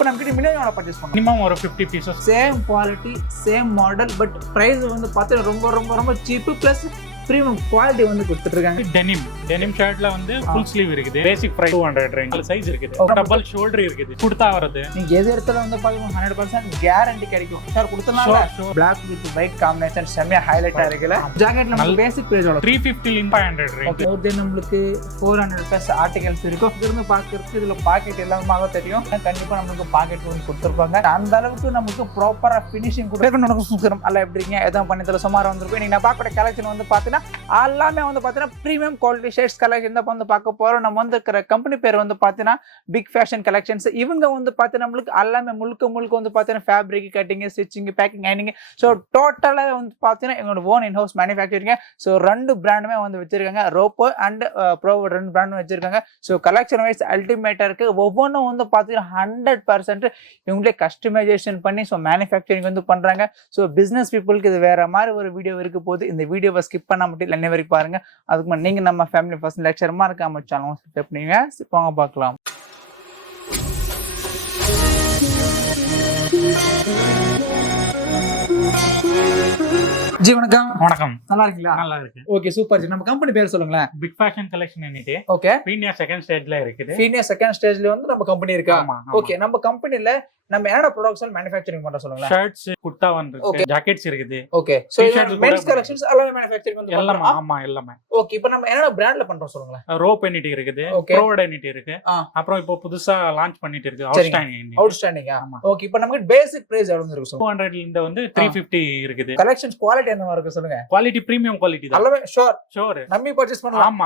இப்போ நம்ம கிட்ட மினிமம் எவ்வளோ பர்ச்சேஸ் பண்ணணும்? மினிமம் ஒரு 50 pieces. Same quality same model but price வந்து பார்த்தா ரொம்ப ரொம்ப ரொம்ப சீப்பு ப்ளஸ் பிரீமியம் குவாலிட்டி வந்து கொடுத்துட்டு இருக்காங்க. டெனிம் ஷர்ட்ல வந்து ஃபுல் ஸ்லீவ் இருக்குது. பேசிக் பிரைஸ் 200 ரேஞ்ச். சைஸ் இருக்குது. டபுள் ஷோல்டர் இருக்குது. குர்தா வருது. நீங்க எது இடத்துல வந்து பாத்தீங்கன்னா 100% கேரண்டி கிடைக்கும். சார் கொடுத்தனால Black with white காம்பினேஷன் செமையா ஹைலைட்டா இருக்குல. ஜாக்கெட்ல நம்ம பேசிக் பிரைஸ் எவ்வளவு? 350 ல 500 ரேஞ்ச். ஓகே நமக்கு 400 பிளஸ் ஆர்டிகல்ஸ் இருக்கும். இருந்து பாக்குறதுக்கு இதுல பாக்கெட் எல்லாமே தெரியும். கண்டிப்பா நமக்கு பாக்கெட் வந்து கொடுத்துருப்பாங்க. அந்த அளவுக்கு நமக்கு ப்ராப்பரா ஃபினிஷிங் கொடுக்கணும். அல்ல எப்படிங்க எதுவும் பண்ணி தர சுமாரா வந்திருக்கும். நீங்க பார்க்கக்கூடிய கலெக்ஷன் வந்து பாத்தீங்கன்னா எல்லாமே வந்து பாத்தீங்கன்னா பிரீமியம் குவாலிட்டி ஷேட்ஸ் கலெக்ஷன் தான் வந்து பார்க்க போறோம். நம்ம வந்து இருக்கிற கம்பெனி பேர் வந்து பாத்தீங்கன்னா பிக் ஃபேஷன் கலெக்ஷன்ஸ். இவங்க வந்து பாத்தீங்கன்னா நம்மளுக்கு எல்லாமே முழுக்க வந்து பாத்தீங்கன்னா ஃபேப்ரிக் கட்டிங், ஸ்டிச்சிங், பேக்கிங், ஐனிங், ஸோ டோட்டலா வந்து பாத்தீங்கன்னா எங்களோட ஓன் இன்ஹவுஸ் மேனுஃபேக்சரிங். ஸோ 2 பிராண்டுமே வந்து வச்சிருக்காங்க. ரோப்போ அண்ட் ப்ரோ 2 பிராண்டும் வச்சிருக்காங்க. ஸோ கலெக்ஷன் வைஸ் அல்டிமேட்டா இருக்கு. ஒவ்வொன்றும் வந்து பாத்தீங்கன்னா 100% இவங்களே கஸ்டமைசேஷன் பண்ணி ஸோ மேனுஃபேக்சரிங் வந்து பண்றாங்க. ஸோ பிசினஸ் பீப்புளுக்கு இது வேற மாதிரி ஒரு வீடியோ இருக்க போது. இந்த வீடியோவை ஸ்கிப் பண்ண மட்டும் என்ன வரைக்கும் பாருங்க. அதுக்கு முன்னாடி நீங்க நம்ம ஃபேமிலி ஃபர்ஸ்ட் லெக்சரமா இருக்காம சேனல் சப்ஸ்கிரைப் பண்ணுங்க. வாங்க பார்க்கலாம். ஜி வணக்கம். வணக்கம். நல்லா இருக்கீங்களா? நல்லா இருக்கு. Okay super ji. நம்ம கம்பெனி பேர் சொல்லுங்களேன். Big fashion collection unit. Okay. Peenya second ஸ்டேஜ்ல இருக்குது. பீனியா செகண்ட் ஸ்டேஜ்ல வந்து நம்ம கம்பெனி இருக்கா? ஓகே. நம்ம கம்பெனில நம்ம என்னோட ப்ராடக்ட்ஸ் மேனுஃபேக்சரிங் பண்றோம் சொல்லுங்களேன். ஷர்ட்ஸ், குர்தா வந்து ஜாக்கெட்ஸ் இருக்குது. ஓகே. சோ மென்ஸ் கலெக்ஷன்ஸ் எல்லாமே மேனுஃபேக்சரிங் வந்து எல்லாமே. ஆமா எல்லாமே. ஓகே. இப்போ நம்ம என்னோட பிராண்ட்ல பண்றோம் சொல்லுங்களேன். ரோப் யூனிட் இருக்குது. ப்ரோ யூனிட் இருக்கு. அப்புறம் இப்போ புதுசா லான்ச் பண்ணிட்டு இருக்கு அவுட்ஸ்டாண்டிங். ஓகே. இப்போ நமக்கு பேசிக் பிரைஸ் எவ்வளவு இருக்கு? 200 ல இருந்து வந்து 350 இருக்குது. கலெக்ஷன்ஸ் குவாலிட்டி என்ன இருக்கு சொல்லுங்க. குவாலிட்டி பிரீமியம் குவாலிட்டி தான். எல்லாமே ஷூர். நம்பி பர்சேஸ் பண்ணலாம்.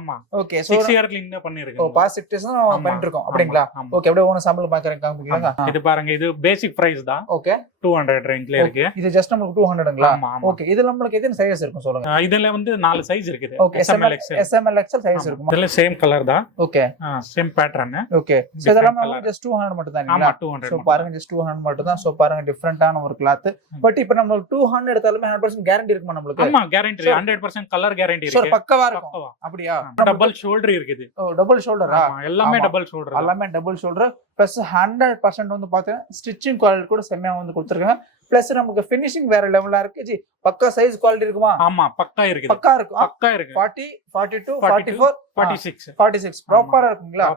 ஆமா. ஓகே. 6 இயர்ல இன்ன பண்ணிருக்கோம். ஓ பாஸ் 6 இயர்ஸ் பண்ணிட்டு இருக்கோம் அப்படிங்களா? ஓகே. அப்படியே ஓன சாம்பிள் பாக்குறேன் காமிக்கிறீங்களா? இது பாருங்க. இது பேசிக் பிரைஸ் தான். ஓகே. 200 ரேஞ்ச்ல இருக்கு. இது ஜஸ்ட் நமக்கு 200ங்களா? ஓகே. இதுல நமக்கு எத்தனை சைஸ் இருக்கும் சொல்லுங்க. இதுல வந்து 4 சைஸ் இருக்குது. ஓகே. SML XL சைஸ் இருக்கும். இதுல சேம் கலர் தான். Okay. Same pattern. Okay. So இதெல்லாம் நமக்கு ஜஸ்ட் 200 மட்டும் தான். ஆமா 200. சோ பாருங்க ஜஸ்ட் 200 மட்டும் தான். சோ பாருங்க டிஃபரண்டான ஒரு கிளாத். பட் இப்போ நம்ம 200 எடுத்தாலுமே 100% கேரண்டி இருக்குமா நமக்கு? ஆமா கேரண்டி 100% கலர் கேரண்டி இருக்கு. சோ பக்கவா இருக்கும். அப்படியே டபுள் ஷோல்டர் இருக்குது. ஓ டபுள் ஷோல்டரா? எல்லாமே டபுள் ஷோல்டர். எல்லாமே டபுள் ஷோல்டர் பிளஸ் 100% வந்து பாத்தீங்கன்னா ஸ்டிச்சிங் குவாலிட்டி கூட செமையா வந்து கொடுத்திருக்காங்க. பிளஸ் நமக்கு ஃபினிஷிங் வேற லெவலா இருக்கு. ஜி பக்கா சைஸ் குவாலிட்டி இருக்குமா? ஆமா பக்கா இருக்கு. பக்கா இருக்கும். 40 42 44 46 ப்ராப்பரா இருக்குங்களா?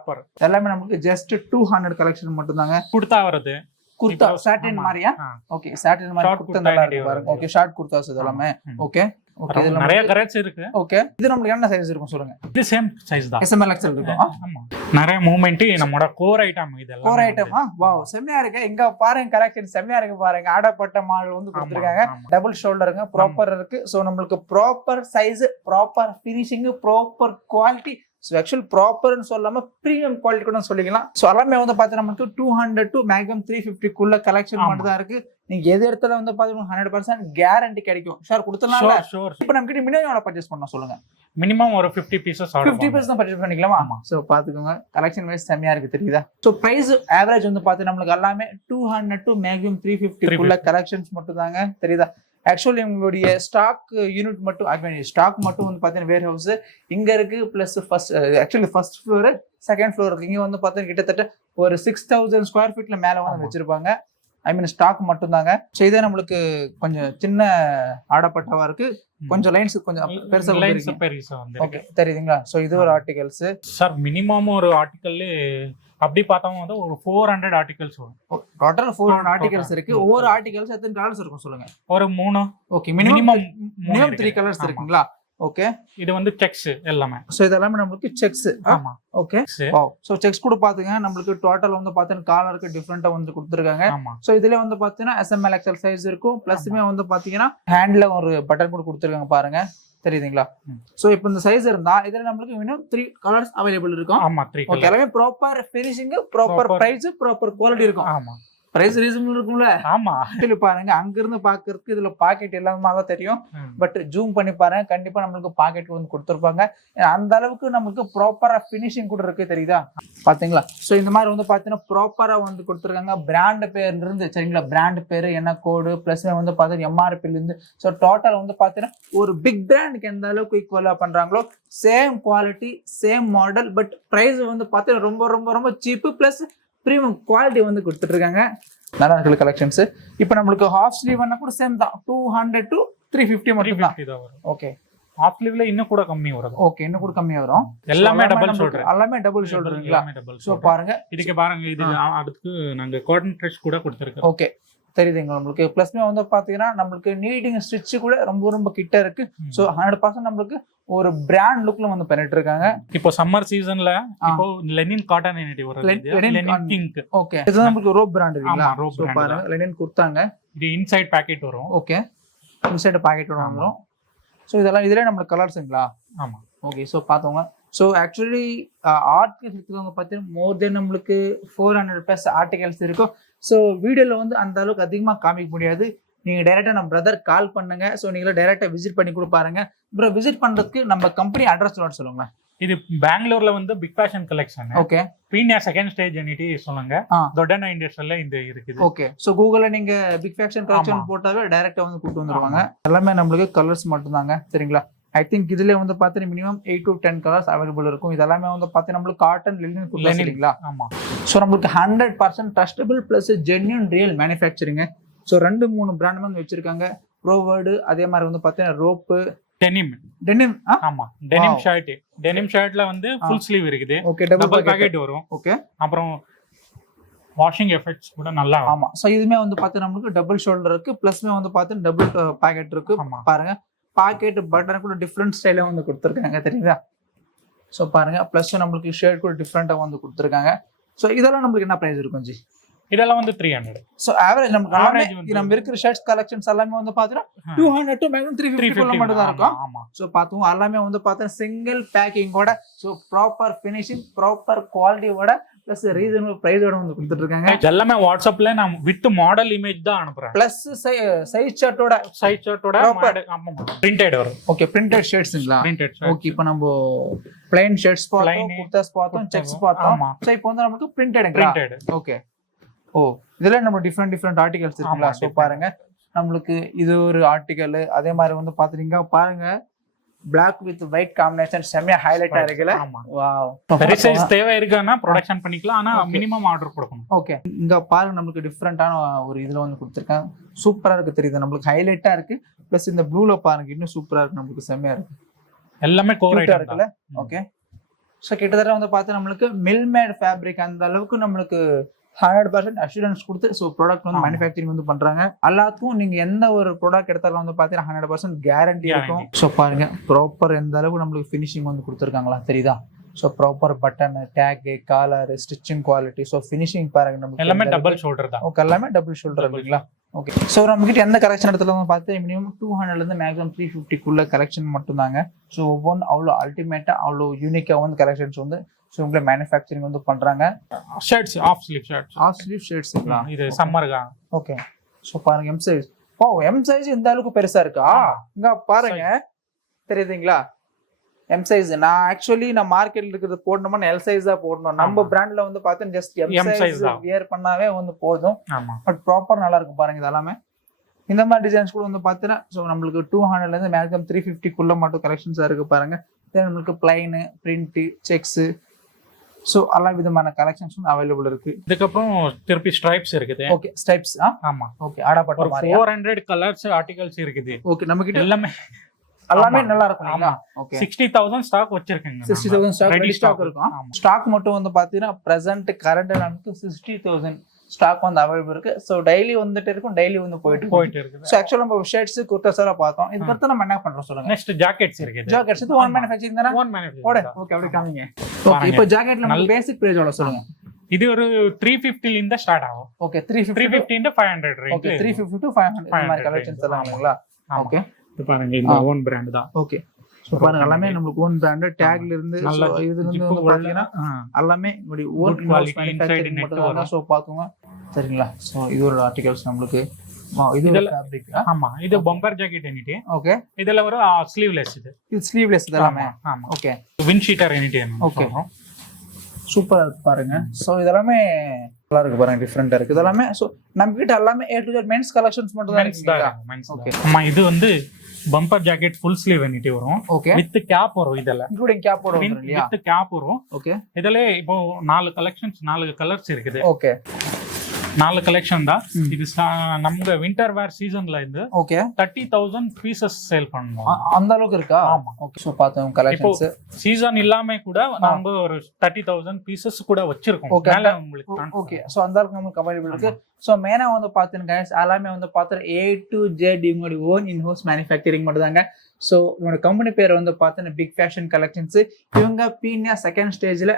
எல்லாமே நமக்கு ஜஸ்ட் 200 கலெக்ஷன் மட்டும் தாங்க. குர்தா வருது. குர்தா சாட்டின் மாதிரியா? ஓகே. சாட்டின் மாதிரி குர்தா நல்லா இருக்கு பாருங்க. ஓகே. ஷார்ட் குர்தாஸ் இதெல்லாமே. ஓகே. ஓகே. இதுல நிறைய கலர்ஸ் இருக்கு. ஓகே. இது நமக்கு என்ன சைஸ் இருக்கும் சொல்லுங்க. இது சேம் சைஸ் தான். SML XL இருக்கும். ஆமா. நிறைய மூவ்மெண்ட் நம்மளோட கோர் ஐட்டம் இதெல்லாம். Core item. வாவ் செமையா இருக்கு. இங்க பாருங்க கலெக்ஷன் செமையா இருக்கு பாருங்க. ஆடப்பட்ட மாடல் வந்து கொடுத்திருக்காங்க. டபுள் ஷோல்டருங்க ப்ராப்பர் இருக்கு. சோ நமக்கு proper size, proper finishing, proper quality. So actual ப்ராப்பர்னு சொல்லாம ப்ரீமியம் குவாலிட்டி கூட சொல்லிக்கலாம். ஸோ எல்லாமே வந்து பார்த்தீங்கன்னா நமக்கு 200 to மேக்ஸிமம் 350 கலெக்ஷன் மட்டும் தான் இருக்கு. நீங்க எது இடத்துல வந்து பாத்தீங்கன்னா 100% கேரண்டி கிடைக்கும். ஷார் கொடுத்தனால இப்போ நம்ம கிட்ட மினிமம் எவ்வளவு பர்ச்சேஸ் பண்ணணும் சொல்லுங்க. மினிமம் ஒரு 50 பீசஸ் 50 பீசஸ் தான் பர்ச்சேஸ் பண்ணிக்கலாமா? சோ பாத்துக்கோங்க கலெக்ஷன் வைஸ் செமையா இருக்கு தெரியுதா? சோ பிரைஸ் ஆவரேஜ் வந்து பாத்தீங்கன்னா நமக்கு எல்லாமே 200 to மேக்ஸிமம் 350 கலெக்ஷன்ஸ் மட்டும் தாங்க தெரியுதா? ஆக்சுவலி உங்களுடைய ஸ்டாக் யூனிட் மட்டும் ஸ்டாக் மட்டும் வந்து பாத்தீங்கன்னா வேர் ஹவுஸ் இங்க இருக்கு. Plus first floor second floor இருக்கு. இங்க வந்து பாத்தீங்கன்னா கிட்டத்தட்ட ஒரு 6000 ஸ்கொயர் ஃபீட்ல மேல வந்து வச்சிருப்பாங்க. ஸ்டாக் மட்டும் தாங்க. ஸோ இதே நம்மளுக்கு கொஞ்சம் சின்ன ஆடப்பட்டவா இருக்கு. கொஞ்சம் லைன்ஸ் கொஞ்சம் பெருசா ஓகே தெரியுதுங்களா? ஸோ இது ஒரு ஆர்டிகல்ஸ் சார். மினிமம் ஒரு ஆர்டிகல் அப்படி பார்த்தோம் வந்து ஒரு 400 ஆர்டிகல்ஸ் வரும். டோட்டல் 400 ஆர்டிகல்ஸ் இருக்கு. ஒவ்வொரு ஆர்டிகல்ஸ் எத்தனை கலர்ஸ் இருக்கும் சொல்லுங்க. ஒரு 3. ஓகே. மினிமம் 3 கலர்ஸ் இருக்குங்களா? ஓகே. இது வந்து செக்ஸ் எல்லாமே. சோ இதெல்லாம் நமக்கு செக்ஸ். ஆமா. ஓகே. சோ செக்ஸ் கூட பாத்தீங்க நமக்கு டோட்டல் வந்து பாத்தீங்கன்னா காலருக்கு டிஃபரெண்டா வந்து கொடுத்திருக்காங்க. சோ இதுல வந்து பாத்தீங்கன்னா SML XL சைஸ் இருக்கும். பிளஸ்மே வந்து பாத்தீங்கன்னா ஹேண்ட்ல ஒரு பட்டன் கூட கொடுத்திருக்காங்க பாருங்க தெரியுதுங்களா? சோ இப்போ இந்த சைஸ் இருந்தா இதுல நமக்கு இன்னும் 3 கலர்ஸ் அவைலபிள் இருக்கும். ஆமா 3 கலர். எல்லாமே proper finishing, proper price, proper quality இருக்கும். ஆமா. பிரைஸ் ரீசனபிள் இருக்கும்ல? ஆமா. ஆக்சுவலி பாருங்க அங்க இருந்து பாக்குறதுக்கு இதுல பாக்கெட் எல்லாமே தான் தெரியும். பட் ஜூம் பண்ணி பாருங்க கண்டிப்பா நம்மளுக்கு பாக்கெட் வந்து கொடுத்துருப்பாங்க. அந்த அளவுக்கு நமக்கு ப்ராப்பரா பினிஷிங் கூட இருக்கு தெரியுதா? பாத்தீங்களா? சோ இந்த மாதிரி வந்து பாத்தீங்கன்னா ப்ராப்பரா வந்து கொடுத்துருக்காங்க. பிராண்ட் பேர்ல இருந்து சரிங்களா? பிராண்ட் பேரு என்ன கோடு பிளஸ் வந்து பாத்தீங்கன்னா MRP இருந்து ஸோ டோட்டல் வந்து பாத்தீங்கன்னா ஒரு பிக் பிராண்டுக்கு எந்த அளவுக்கு ஈக்குவலா பண்றாங்களோ same quality same model but price வந்து பாத்தீங்கன்னா ரொம்ப ரொம்ப ரொம்ப சீப்பு பிளஸ் ப்ரீமியம் குவாலிட்டி வந்து கொடுத்துட்டு இருக்காங்க. நல்லா இருக்கிற கலெக்ஷன்ஸ். இப்போ நம்மளுக்கு ஹாஃப் ஸ்லீவ்னா கூட சேம் தான் 200 to 350 மட்டும் தான். ஓகே, ஹாஃப் ஸ்லீவ்ல இன்னும் கூட கம்மி வரும். ஓகே, இன்னும் கூட கம்மியா வரும். எல்லாமே டபுள் ஷோல்டர். எல்லாமே டபுள் ஷோல்டருங்களா? சோ பாருங்க, இதுக்கு பாருங்க, இது அதுக்கு நாங்க காட்டன் ட்ரெஸ் கூட கொடுத்திருக்கோம். ஓகே, தெரியுதுங்க நம்மளுக்கு. பிளஸ்மே வந்து பாத்தீங்கன்னா நம்மளுக்கு நீடிங் ஸ்டிச் கூட ரொம்ப ரொம்ப கிட்ட இருக்கு. சோ 100% நம்மளுக்கு ஒரு பிராண்ட் லுக்ல வந்து பண்ணிட்டு இருக்காங்க. இப்போ சம்மர் சீசன்ல இப்போ லெனின் காட்டன் யூனிட்டி வருது. Linen pink. ஓகே, இது நம்மளுக்கு ரோப் பிராண்ட் இருக்குங்களா? சோ பாருங்க, லெனின் கொடுத்தாங்க. இது இன்சைட் பாக்கெட் வரும். ஓகே, இன்சைட் பாக்கெட் வரும். சோ இதெல்லாம் இதுல நம்மளுக்கு கலர்ஸ்ங்களா? ஆமா. ஓகே, சோ பாத்தோங்க. ஸோ ஆக்சுவலி ஆர்டிகல்ஸ் வந்து பார்த்தீங்கன்னா மோர் தென் நம்மளுக்கு 400+ ஆர்டிகல்ஸ் இருக்கும். ஸோ வீடியோவில் வந்து அந்த அளவுக்கு அதிகமாக காமிக்க முடியாது. நீங்கள் டைரெக்டாக நம்ம பிரதர் கால் பண்ணுங்க. ஸோ நீங்களும் டைரெக்டாக விசிட் பண்ணி கூட பாருங்க. அப்புறம் விசிட் பண்ணுறதுக்கு நம்ம கம்பெனி அட்ரஸ் சொல்லுங்க. இது பெங்களூர்ல வந்து big fashion collection. Okay, Peenya second stage யூனிட்டி சொல்லுங்க. தொட்டன்னா இண்டஸ்ட்ரியல்ல இந்த இருக்குது. ஓகே, ஸோ கூகுள்ல நீங்க பிக் ஃபேஷன் கலெக்ஷன் போட்டாவே டைரெக்டாக வந்து கூட்டு வந்துருவாங்க. எல்லாமே நம்மளுக்கு கலர்ஸ் மட்டும்தாங்க, சரிங்களா? ஐ திங்க் இதுல வந்து பாத்தீங்கன்னா மினிமம் 8 to 10 கலர்ஸ் அவைலபிள் இருக்கும். இதெல்லாமே வந்து பாத்தீங்கன்னா நம்மளுக்கு காட்டன் லினன் கொடுத்துருக்கீங்களா? ஆமா. ஸோ நம்மளுக்கு 100% trustable plus genuine real manufacturing. So 2-3 brand வந்து வச்சிருக்காங்க. ப்ரோவர்டு, அதே மாதிரி வந்து பாத்தீங்கன்னா ரோப்பு, டெனிம். ஆமா, டெனிம் ஷர்ட்ல வந்து ஃபுல் ஸ்லீவ் இருக்குது. ஓகே, டபுள் பாக்கெட் வரும். ஓகே, அப்புறம் வாஷிங் எஃபெக்ட்ஸ் கூட நல்லா. ஆமா. ஸோ இதுமே வந்து பாத்தீங்கன்னா நம்மளுக்கு டபுள் ஷோல்டர் இருக்கு. பிளஸ்மே வந்து பாத்தீங்கன்னா டபுள் பாக்கெட் இருக்கு. பாருங்க, பாக்கெட் பட்டன் கூட டிஃப்ரெண்ட் ஸ்டைல வந்து கொடுத்துருக்காங்க, தெரியுதா? ஸோ பாருங்க, பிளஸ் நம்மளுக்கு ஷர்ட் கூட டிஃப்ரெண்டா வந்து கொடுத்துருக்காங்க. ஸோ இதெல்லாம் நம்மளுக்கு என்ன பிரைஸ் இருக்கும் ஜி? இதெல்லாம் வந்து 300. ஸோ ஆவரேஜ் நம்ம இருக்கிற ஷர்ட்ஸ் கலெக்ஷன்ஸ் எல்லாமே வந்து பாத்தீங்கன்னா 200 to மேக்ஸிமம் 350 மட்டும் தான் இருக்கும். ஸோ பார்த்தோம் எல்லாமே வந்து பார்த்தீங்கன்னா சிங்கிள் பேக்கிங்கோட, ஸோ ப்ராப்பர் ஃபினிஷிங், ப்ராப்பர் குவாலிட்டியோட, பிளஸ் ரீசனபிள் பிரைஸோட வந்து கொடுத்துட்டு இருக்காங்க. எல்லாமே வாட்ஸ்அப்ல நான் வித் மாடல் இமேஜ் தான் அனுப்புறேன். பிளஸ் சைஸ் ஷர்ட்டோட பிரிண்டட் வரும். ஓகே, பிரிண்டட் ஷர்ட்ஸ்ங்களா? பிரிண்டட். ஓகே, இப்போ நம்ம பிளைன் ஷர்ட்ஸ் பார்த்தோம், குர்தாஸ் பார்த்தோம், செக்ஸ் பார்த்தோம். ஸோ இப்போ வந்து நமக்கு பிரிண்டட். ஓகே. ஓ, இதுல நம்ம டிஃப்ரெண்ட் ஆர்டிகல்ஸ் இருக்குங்களா? ஸோ பாருங்க, நம்மளுக்கு இது ஒரு ஆர்டிகல். அதே மாதிரி வந்து பாத்துட்டீங்க பாருங்க, Black with white காம்பினேஷன் செமையா ஹைலைட்டா இருக்குல. வாவ், பெரிய சைஸ் தேவை இருக்கானா ப்ரொடக்ஷன் பண்ணிக்கலாம். ஆனா மினிமம் ஆர்டர் கொடுக்கணும். ஓகே, இங்க பாருங்க, நம்மளுக்கு டிஃப்ரெண்டான ஒரு இதுல வந்து கொடுத்துருக்காங்க. சூப்பரா இருக்கு, தெரியுது நம்மளுக்கு ஹைலைட்டா இருக்கு. பிளஸ் இந்த ப்ளூல பாருங்க, இன்னும் சூப்பரா இருக்கு, நம்மளுக்கு செமையா இருக்கு. எல்லாமே கோரேட்டா இருக்குல்ல? ஓகே, ஸோ கிட்டத்தட்ட வந்து பார்த்து நம்மளுக்கு மில்மேட் ஃபேப்ரிக் அந்த அளவுக்கு நம்மளுக்கு 100% அஷூரன்ஸ் கொடுத்து ஸோ ப்ராடக்ட் வந்து மேனுஃபேக்சரிங் வந்து பண்றாங்க. எல்லாத்துக்கும் நீங்க எந்த ஒரு ப்ராடக்ட் எடுத்தாலும் வந்து பாத்தீங்கன்னா 100% கேரண்டி இருக்கும். ஸோ பாருங்க, ப்ராப்பர் எந்த அளவுக்கு நம்மளுக்கு ஃபினிஷிங் வந்து கொடுத்துருக்காங்களா, தெரியுதா? So proper button, tag, collar, stitching quality, so finishing பாருங்க, நமக்கு எல்லாமே டபுள் ஷோல்டர் தான். ஓகே, எல்லாமே டபுள் ஷோல்டர் இருக்குங்களா? ஓகே, ஸோ நம்ம கிட்ட எந்த கலெக்ஷன் இடத்துல வந்து பார்த்து மினிமம் 200 இருந்து மேக்ஸிமம் 350 கலெக்ஷன் மட்டும் தாங்க. ஸோ ஒவ்வொன்று அவ்வளோ அல்டிமேட்டா, அவ்வளோ யூனிக்கா வந்து கலெக்ஷன்ஸ் வந்து ஸோ உங்களை மேனுஃபேக்சரிங் வந்து பண்றாங்க. Shirts, of sleeve shirts. இது சம்மர்க்கா. ஓகே, ஸோ பாருங்க, எம் சைஸ். ஓ, எம் சைஸ் இந்த அளவுக்கு பெருசா இருக்கா? இங்க பாருங்க, தெரியுதுங்களா? M size. நான் ஆக்சுவலி மார்க்கெட்ல இருக்கிறது போடணுமா எல் சைஸ் தான் போடணும். நம்ம பிராண்ட்ல வந்து பார்த்தா ஜஸ்ட் எம் சைஸ் வியர் பண்ணாவே வந்து போதும். பட் ப்ராப்பர் நல்லா இருக்கும் பாருங்க. இது எல்லாமே இந்த மாதிரி டிசைன்ஸ் கூட வந்து பார்த்தீங்கன்னா ஸோ நம்மளுக்கு 200 இருந்து மேக்ஸிமம் 350 மட்டும் கலெக்ஷன்ஸா இருக்கு பாருங்க. நம்மளுக்கு பிளைன், பிரிண்ட், செக்ஸ், ஸோ எல்லா விதமான கலெக்ஷன்ஸும் அவைலபிள் இருக்கு. இதுக்கப்புறம் திருப்பி ஸ்ட்ரைப்ஸ் இருக்குது. Okay, stripes. ஆமா, ஓகே, ஆடாப்பட்ட மாதிரி 400 கலர்ஸ் ஆர்டிகல்ஸ் இருக்குது. ஓகே, நம்ம கிட்ட எல்லாமே நல்லா இருக்கும். ஓகே, 60,000 ஸ்டாக் வச்சிருக்கீங்க. 60,000 ஸ்டாக் ரெடி ஸ்டாக் இருக்கும். ஸ்டாக் மட்டும் வந்து பாத்தீங்கன்னா பிரசன்ட் கரண்ட் நமக்கு 60,000 ஸ்டாக் வந்து அவைலபிள் இருக்கு. ஸோ டெய்லி வந்துட்டு இருக்கும், டெய்லி வந்து போயிட்டு இருக்கு. ஸோ ஆக்சுவலா நம்ம ஷர்ட்ஸ், குர்தாஸ் எல்லாம் பார்த்தோம். இதுக்கு அடுத்து நம்ம என்ன பண்றோம் சொல்லுங்க? நெக்ஸ்ட் ஜாக்கெட்ஸ் இருக்கு. ஜாக்கெட்ஸ் இது ஓன் மேனுஃபேக்சரிங் தானே? Own manufacturing. ஓகே, அப்படியே காமிங்க. ஓகே, இப்போ ஜாக்கெட்ல நம்ம பேசிக் பிரைஸ் எவ்வளவு சொல்லுங்க? இது ஒரு 350 இருந்து ஸ்டார்ட் ஆகும். Okay, 350 to 500 range. Okay, 350 to 500 இந்த மாதிரி கலெக்ஷன்ஸ் எல்லாம் இருக்குங்களா? ஓகே, இது பாருங்க, இந்த ஓன் பிராண்ட் தான். ஓகே, ஸோ பாருங்க, எல்லாமே நம்மளுக்கு ஓன் பிராண்ட், டேக்ல இருந்து இதுல இருந்து வந்து பாத்தீங்கன்னா எல்லாமே நம்மளுடைய ஓன் மேனுஃபேக்சரிங் மட்டும் தான். ஸோ பாத்துங்க, சரிங்களா? ஸோ இது ஒரு ஆர்டிகல்ஸ் நம்மளுக்கு. இது ஃபேப்ரிக். ஆமா, இது பம்பர் ஜாக்கெட் யூனிட்டி. ஓகே, இதெல்லாம் ஒரு ஸ்லீவ்லெஸ். இது ஸ்லீவ்லெஸ் எல்லாமே. ஆமா, okay, wind sheeter unity. Okay, சூப்பரா இருக்கு பாருங்க. ஸோ இதெல்லாமே நல்லா இருக்கு பாருங்க, டிஃப்ரெண்டா இருக்கு இதெல்லாமே. ஸோ நம்ம கிட்ட எல்லாமே A to Z men's collections மட்டும் தான் இருக்கு. ஓகே, ஆமா, இது வந்து பம்பர் ஜாக்கெட் ஃபுல் ஸ்லீவ் வெனிட்டி வரும். ஓகே. வித் கேப் வரும். இதெல்லாம் இன்க்ளூடிங் கேப் வரும் இல்லையா? வித் கேப் வரும். ஓகே. இதலே இப்போ 4 கலெக்ஷன்ஸ் 4 கலர்ஸ் இருக்குது. ஓகே. 4 கலெக்ஷன் தான் இது. நம்ம வின்டர் வேர் சீசன்ல இருந்து ஓகே 30,000 பீசஸ் சேல் பண்ணுவோம். அந்த அளவுக்கு இருக்கா? ஆமா. ஓகே. சோ பார்த்தோம் கலெக்ஷன்ஸ் சீசன் இல்லாம கூட நம்ம ஒரு 30,000 பீசஸ் கூட வச்சிருக்கோம். மேல உங்களுக்கு ஓகே. சோ அந்த அளவுக்கு நமக்கு அவைலபிள் இருக்கு. சோ மெயினா வந்து பாத்தீங்க गाइस எல்லாமே வந்து பாத்தீங்க A to Z இவங்களோட ஓன் இன் ஹவுஸ் மேனுஃபேக்சரிங் மட்டும் தாங்க. ஸோ இவனோட கம்பெனி பேர் வந்து பார்த்தீங்கன்னா பிக் ஃபேஷன் கலெக்ஷன்ஸ். இவங்க பீனியா செகண்ட் ஸ்டேஜில்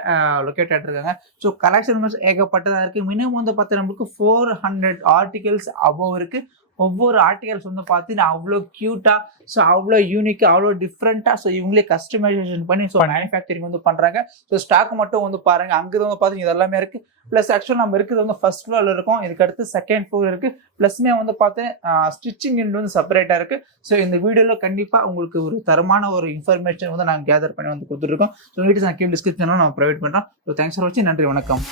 லொக்கேட் ஆகிருக்காங்க. ஸோ கலெக்ஷன் ஏகப்பட்டதாக இருக்குது. மினிமம் வந்து பார்த்தீங்கன்னா நம்மளுக்கு 400 ஆர்டிகல்ஸ் அபோவ் இருக்குது. ஒவ்வொரு ஆர்டிகல்ஸ் வந்து பார்த்தீங்கன்னா அவ்வளோ க்யூட்டாக, ஸோ அவ்வளோ யூனிக்காக, அவ்வளோ டிஃப்ரெண்ட்டாக, ஸோ இவங்களே கஸ்டமைசேஷன் பண்ணி ஸோ மேனுஃபேக்சரிங் வந்து பண்ணுறாங்க. ஸோ ஸ்டாக் மட்டும் வந்து பாருங்கள், அங்கே வந்து பார்த்தீங்கன்னா இது எல்லாமே இருக்குது. ப்ளஸ் ஆக்சுவலாக நம்ம இருக்கிறது வந்து ஃபர்ஸ்ட் ஃப்ளோரில் இருக்கும், இதுக்கு அடுத்து செகண்ட் ஃப்ளோர் இருக்குது. ப்ளஸ்மே வந்து பார்த்தேன் ஸ்டிச்சிங் யூனிட் வந்து செப்பரேட்டாக இருக்குது. ஸோ இந்த வீடியோவில் கண்டிப்பாக உங்களுக்கு ஒரு தரமான ஒரு இன்ஃபர்மேஷன் வந்து நாங்கள் கேதர் பண்ணி வந்து கொடுத்துருக்கோம். ஸோ வீடியோஸ் நான் கீழ் டிஸ்கிரிப்ஷனில் நான் ப்ரொவைட் பண்ணுறோம். ஸோ தேங்க்ஸ் ஃபார் வாட்சிங். நன்றி, வணக்கம்.